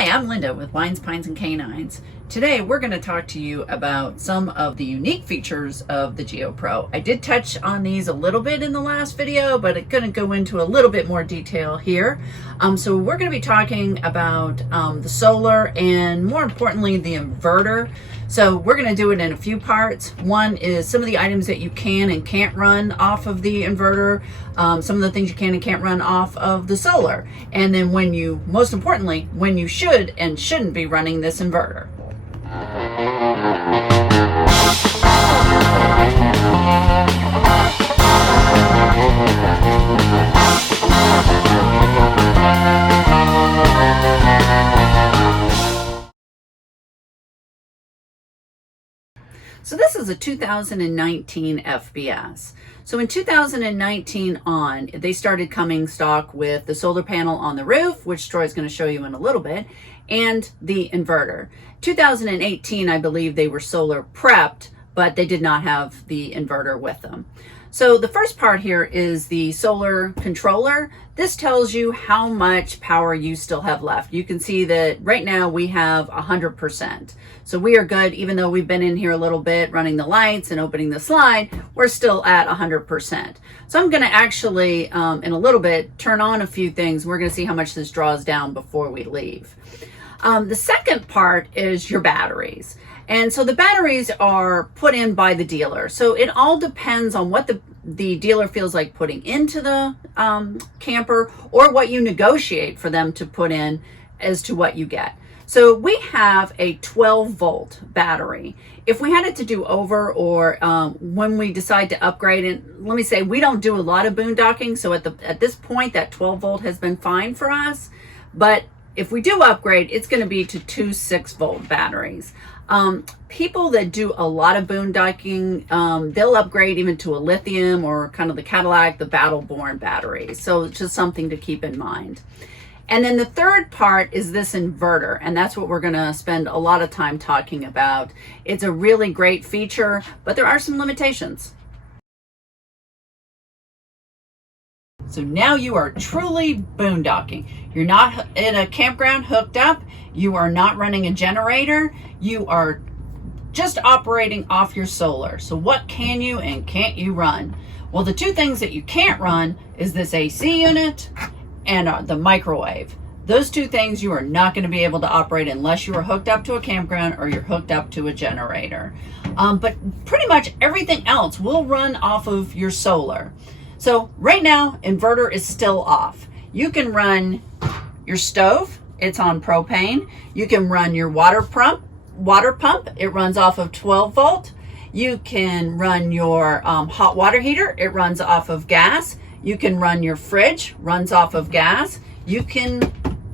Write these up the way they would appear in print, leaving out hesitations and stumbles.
Hi, I'm Linda with Wines, Pines, and Canines. Today we're going to talk to you about some of the unique features of the Geo Pro. I did touch on these a little bit in the last video, but I'm going to go into a little bit more detail here. So we're going to be talking about the solar and more importantly the inverter. So we're going to do it in a few parts. One is some of the items that you can and can't run off of the inverter, some of the things you can and can't run off of the solar, and then when you, most importantly, when you should and shouldn't be running this inverter. So this is a 2019 FBS. So in 2019 on, they started coming stock with the solar panel on the roof, which Troy's going to show you in a little bit, and the inverter. 2018, I believe they were solar prepped, but they did not have the inverter with them. So the first part here is the solar controller. This tells you how much power you still have left. You can see that right now we have 100%. So we are good, even though we've been in here a little bit running the lights and opening the slide, we're still at 100%. So I'm gonna actually, in a little bit, turn on a few things. We're gonna see how much this draws down before we leave. The second part is your batteries. And so the batteries are put in by the dealer. So it all depends on what the dealer feels like putting into the camper, or what you negotiate for them to put in as to what you get. So we have a 12-volt battery. If we had it to do over, or when we decide to upgrade, and let me say, we don't do a lot of boondocking, so at this point, that 12-volt has been fine for us. But if we do upgrade, it's going to be to two 6-volt batteries. People that do a lot of boondocking, they'll upgrade even to a lithium or kind of the Cadillac, the Battle-Born battery. So it's just something to keep in mind. And then the third part is this inverter, and that's what we're going to spend a lot of time talking about. It's a really great feature, but there are some limitations. So now you are truly boondocking. You're not in a campground hooked up. You are not running a generator. You are just operating off your solar. So what can you and can't you run? Well, the two things that you can't run is this AC unit and the microwave. Those two things you are not going to be able to operate unless you are hooked up to a campground or you're hooked up to a generator. But pretty much everything else will run off of your solar. So right now, inverter is still off. You can run your stove, it's on propane. You can run your water pump, it runs off of 12-volt. You can run your hot water heater, it runs off of gas. You can run your fridge, runs off of gas. You can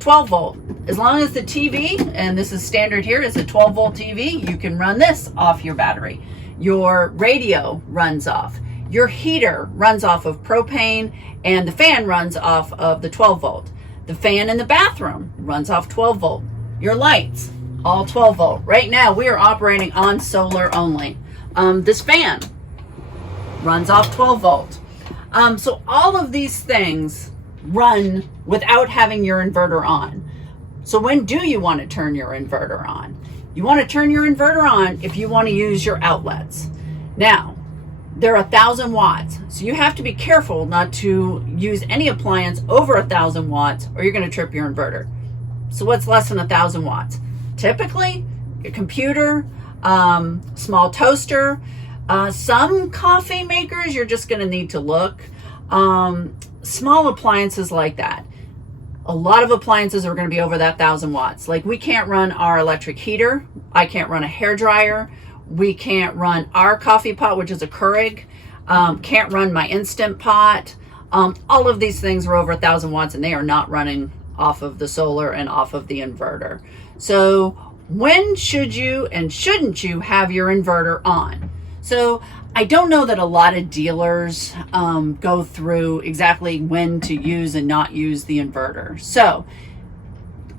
12-volt. As long as the TV, and this is standard here, is a 12-volt TV, you can run this off your battery. Your radio runs off. Your heater runs off of propane, and the fan runs off of the 12-volt. The fan in the bathroom runs off 12-volt. Your lights, all 12-volt. Right now, we are operating on solar only. This fan runs off 12-volt. So all of these things run without having your inverter on. So when do you want to turn your inverter on? You want to turn your inverter on if you want to use your outlets. Now, they're 1,000 watts, so you have to be careful not to use any appliance over 1,000 watts or you're going to trip your inverter. So what's less than 1,000 watts? Typically, your computer, small toaster, some coffee makers, you're just going to need to look. Small appliances like that. A lot of appliances are going to be over that 1,000 watts. Like, we can't run our electric heater. I can't run a hair dryer. We can't run our coffee pot, which is a Keurig. Can't run my Instant Pot. All of these things are over 1,000 watts, and they are not running off of the solar and off of the inverter. So when should you and shouldn't you have your inverter on? So I don't know that a lot of dealers go through exactly when to use and not use the inverter. So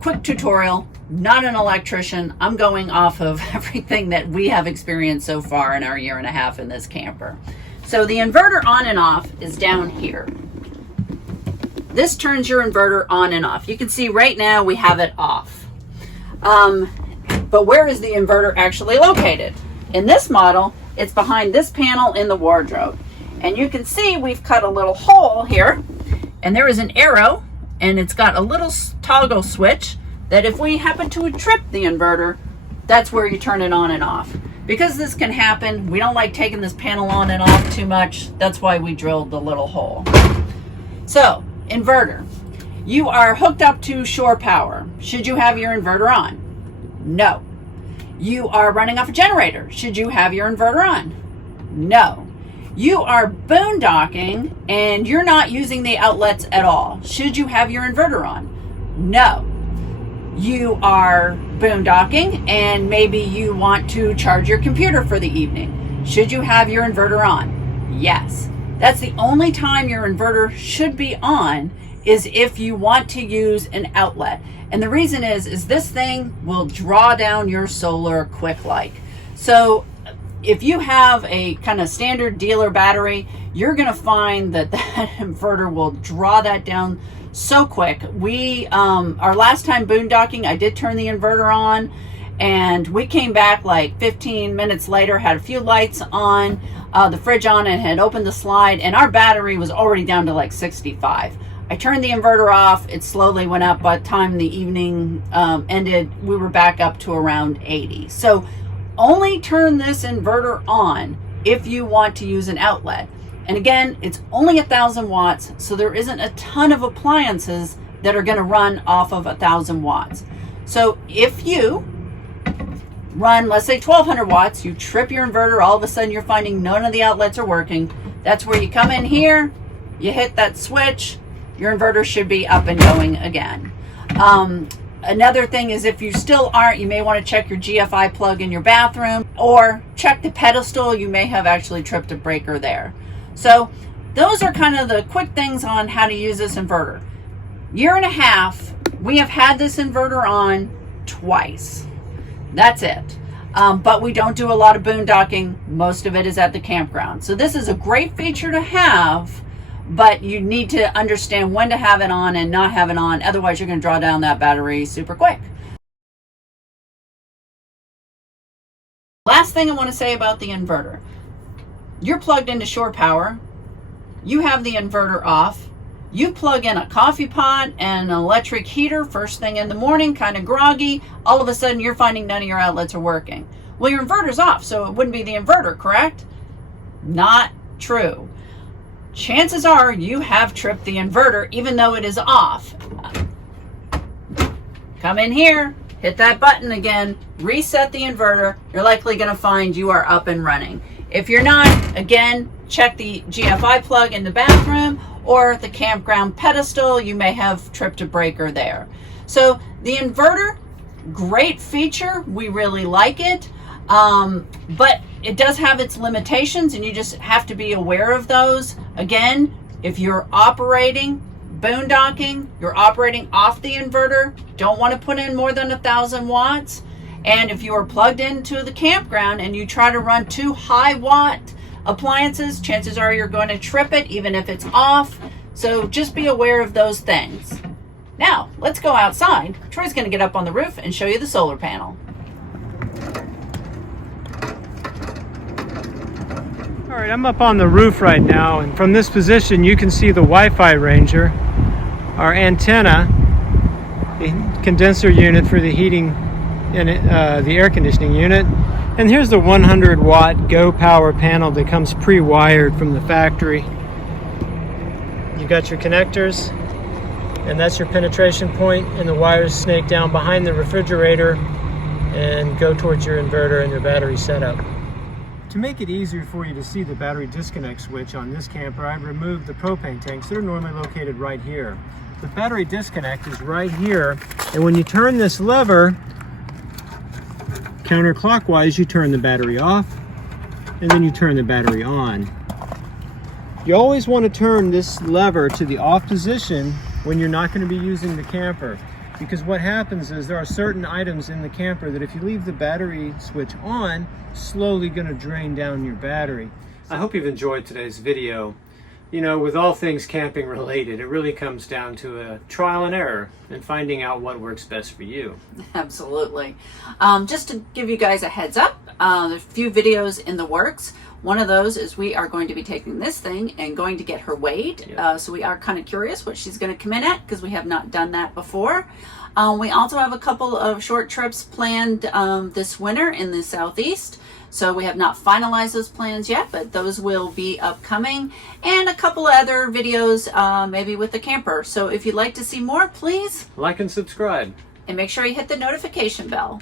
quick tutorial, not an electrician. I'm going off of everything that we have experienced so far in our 1.5 years in this camper. So the inverter on and off is down here. This turns your inverter on and off. You can see right now we have it off. But where is the inverter actually located? In this model, it's behind this panel in the wardrobe. And you can see we've cut a little hole here, and there is an arrow, and it's got a little toggle switch that if we happen to trip the inverter, that's where you turn it on and off. Because this can happen, we don't like taking this panel on and off too much. That's why we drilled the little hole. So, inverter. You are hooked up to shore power. Should you have your inverter on? No. You are running off a generator. Should you have your inverter on? No. You are boondocking and you're not using the outlets at all. Should you have your inverter on? No. You are boondocking and maybe you want to charge your computer for the evening. Should you have your inverter on? Yes. That's the only time your inverter should be on, is if you want to use an outlet. And the reason is this thing will draw down your solar quick like. So if you have a kind of standard dealer battery, you're gonna find that that inverter will draw that down so quick. We, our last time boondocking, I did turn the inverter on, and we came back like 15 minutes later, had a few lights on, the fridge on, and had opened the slide, and our battery was already down to like 65. I turned the inverter off, it slowly went up. By the time the evening ended, we were back up to around 80. So only turn this inverter on if you want to use an outlet. And again, it's only 1,000 watts, so there isn't a ton of appliances that are gonna run off of 1,000 watts. So if you run, let's say 1,200 watts, you trip your inverter, all of a sudden you're finding none of the outlets are working, that's where you come in here, you hit that switch, your inverter should be up and going again. Another thing is, if you still aren't, you may want to check your GFI plug in your bathroom, or check the pedestal. You may have actually tripped a breaker there. So those are kind of the quick things on how to use this inverter. Year and a half, we have had this inverter on twice. That's it. But we don't do a lot of boondocking. Most of it is at the campground. So this is a great feature to have, but you need to understand when to have it on and not have it on. Otherwise, you're going to draw down that battery super quick. Last thing I want to say about the inverter. You're plugged into shore power. You have the inverter off. You plug in a coffee pot and an electric heater first thing in the morning, kind of groggy. All of a sudden, you're finding none of your outlets are working. Well, your inverter's off, so it wouldn't be the inverter, correct? Not true. Chances are you have tripped the inverter even though it is off. Come in here, hit that button again, reset the inverter. You're likely going to find you are up and running. If you're not, again, check the GFI plug in the bathroom or the campground pedestal. You may have tripped a breaker there. So the inverter, great feature. We really like it. But it does have its limitations, and you just have to be aware of those. Again, if you're operating boondocking, you're operating off the inverter, don't want to put in more than 1,000 watts. And if you are plugged into the campground and you try to run 2 high watt appliances, chances are you're going to trip it even if it's off. So just be aware of those things. Now, let's go outside. Troy's going to get up on the roof and show you the solar panel. All right, I'm up on the roof right now, and from this position you can see the Wi-Fi Ranger, our antenna, the condenser unit for the heating and the air conditioning unit, and here's the 100 watt Go Power panel that comes pre-wired from the factory. You got your connectors, and that's your penetration point, and the wires snake down behind the refrigerator and go towards your inverter and your battery setup. To make it easier for you to see the battery disconnect switch on this camper, I've removed the propane tanks. They're normally located right here. The battery disconnect is right here, and when you turn this lever counterclockwise, you turn the battery off, and then you turn the battery on. You always want to turn this lever to the off position when you're not going to be using the camper, because what happens is there are certain items in the camper that if you leave the battery switch on, slowly going to drain down your battery. I hope you've enjoyed today's video. you know, with all things camping related, it really comes down to a trial and error and finding out what works best for you. Absolutely. Just to give you guys a heads up, there's a few videos in the works. One of those is we are going to be taking this thing and going to get her weighed. Yeah. So we are kind of curious what she's going to come in at, because we have not done that before. We also have a couple of short trips planned this winter in the southeast. So we have not finalized those plans yet, but those will be upcoming. And a couple of other videos, maybe with the camper. So if you'd like to see more, please Like and subscribe. and make sure you hit the notification bell.